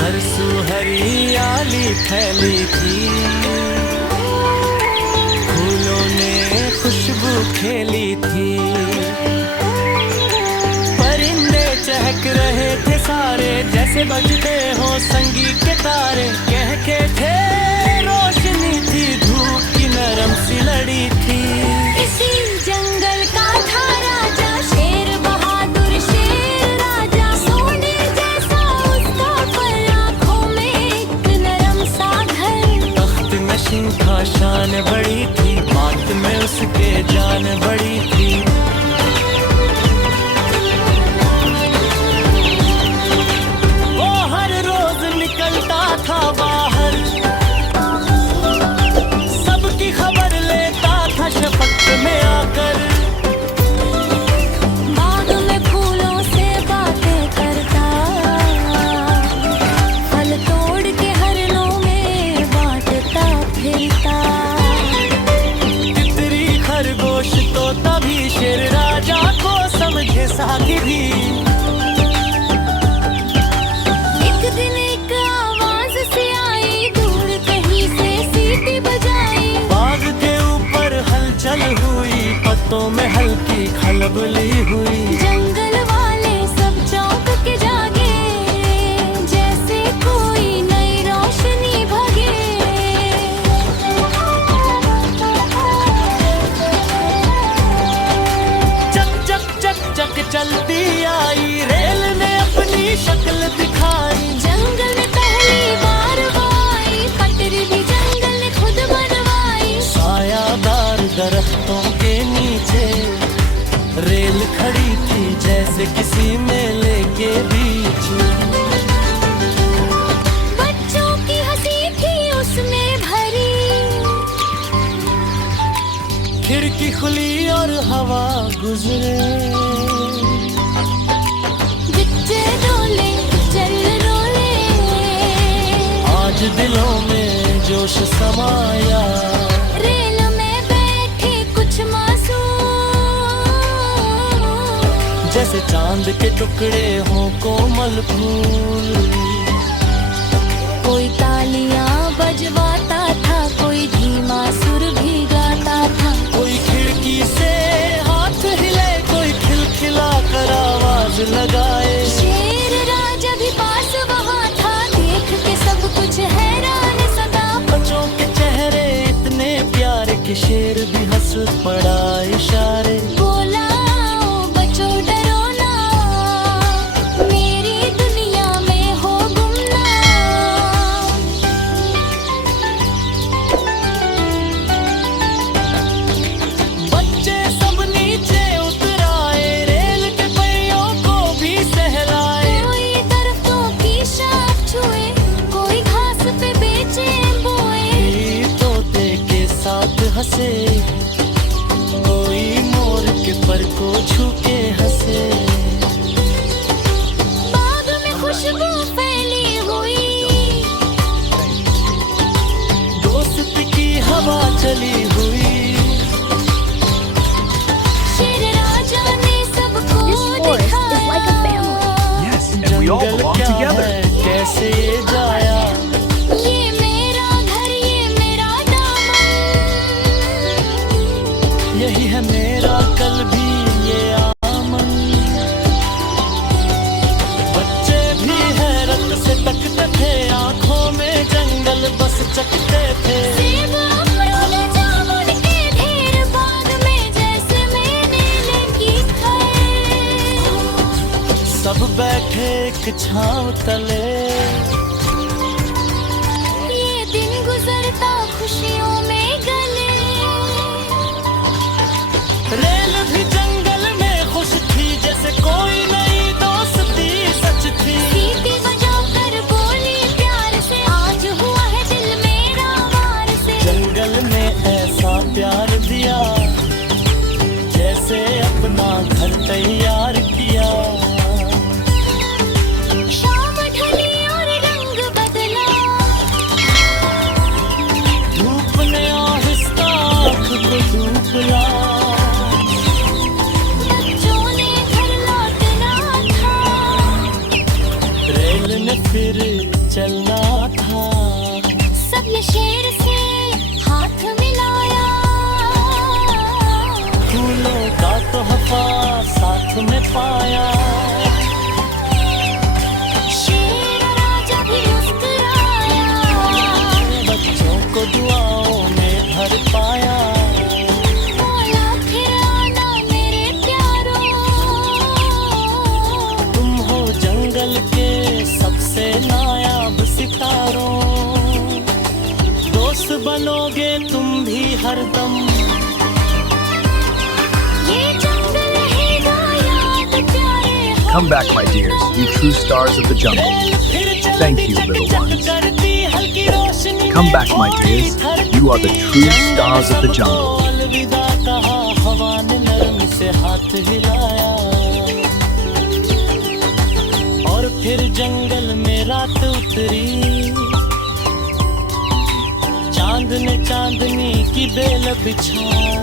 हर सू हरियाली फैली थी, फूलों ने खुशबू खेली थी, परिंदे चहक रहे थे सारे, जैसे बजते हो संगीत के तारे, कह के थे रोशनी थी, धूप की नरम सी लड़ी थी। इसी जंगल का था राजा, शेर बहादुर शेर राजा, सोने जैसा उसका पर, आँखों में एक नरम सा घर। तख्त नशीं था, शान बड़ी थी, बात में उसके जान बड़ी थी। वो हर रोज निकलता था बाहर, सबकी खबर लेता था शफक में आकर, बाग में फूलों से बातें करता, फल तोड़ के हरनों में बांटता फिरता। तितरी खरगोश तो तभी शेर राजा को समझे साथी भी। एक दिन एक आवाज सी आई, दूर कहीं से सीटी बजाई, बाग के ऊपर हलचल हुई, पत्तों में हल्की खलबली हुई। जंगल वाले सब चौंक के जागे, जैसे कोई नई रोशनी भगे। चक चक चक चक चलती आई, रेल ने अपनी शक्ल दिखाई। जंगल में पहली बार वो आई, पटरी भी जंगल ने खुद बनवाई। सायादार दरख्तों के नीचे रेल खड़ी थी, जैसे किसी मेले के बीच। बच्चों की हंसी थी उसमें भरी, खिड़की खुली और हवा गुजरे, बिच्चे डोले चल रोले। आज दिलों में जोश समाया, रेल में बैठे कुछ मासूम, जैसे चांद के टुकड़े हों कोमल फूल। कोई तालियां बजवाता था, कोई धीमा सुर भी गाता था। कोई खिड़की से हाथ हिले, कोई खिलखिला कर आवाज लगाए। शेर राजा भी पास वहाँ था, देख के सब कुछ हैरान सदा। बच्चों के चेहरे इतने प्यारे कि शेर भी हंस पड़ा इशारे। बोला ओ बच्चों डरो ना, मेरी दुनिया में हो गुमनाम। बच्चे सब नीचे उतर आए, रेल के पहियों को भी सहलाए। कोई दरख्तों की शाख छुए, कोई घास पे बेचैन बोए। कोई तोते के साथ हंसे, कोई मोर के पर को छू के हंसे। बाग में खुशबू फैली हुई, दोस्त की हवा चली हुई। शेर राजा ने सबको दिखाया। Yes, and we all jungle belong क्या together. है, कैसे जाया, ये मेरा घर, ये मेरा दामन। यही है मेरा कल भी ये आमन। बच्चे भी हैरत से तकते थे, आंखों में जंगल बस चकते थे। सेब अमरूद जामुन के ढेर, बाग में जैसे मेले की खैर। सब बैठे एक छांव तले, ये दिन गुजरता खुशियों में गले। रेल भी जंगल में खुश थी, जैसे कोई नई दोस्ती सच थी। सीटी बजाकर बोली प्यार से, आज हुआ है दिल मेरा वार से। जंगल ने ऐसा प्यार दिया, जैसे अपना घर तैयार किया। शाम ढली और रंग बदला, धूप ने आहिस्ता आँख को डूबला। बच्चों ने घर लौटना था, रेल ने फिर चलना था। सब ने शेर से हाथ मिलाया, फूलों का तोहफा साथ में पाया। शेर राजा भी मुस्कुराया, बच्चों को दुआओं में भर पाया। बोला फिर आना मेरे प्यारों, तुम हो जंगल के सबसे नायाब सितारों। दोस्त बनोगे तुम भी हरदम, ये जंगल रहेगा याद प्यारे हम। Come back, my dears, you true stars of the jungle. Thank you, little ones. Come back, my dears, you are the true stars of the jungle. अलविदा कहा हवा ने नरम से हाथ हिलाया, और फिर जंगल में रात उतरी। चांद ने चांदनी की बेल बिछाई,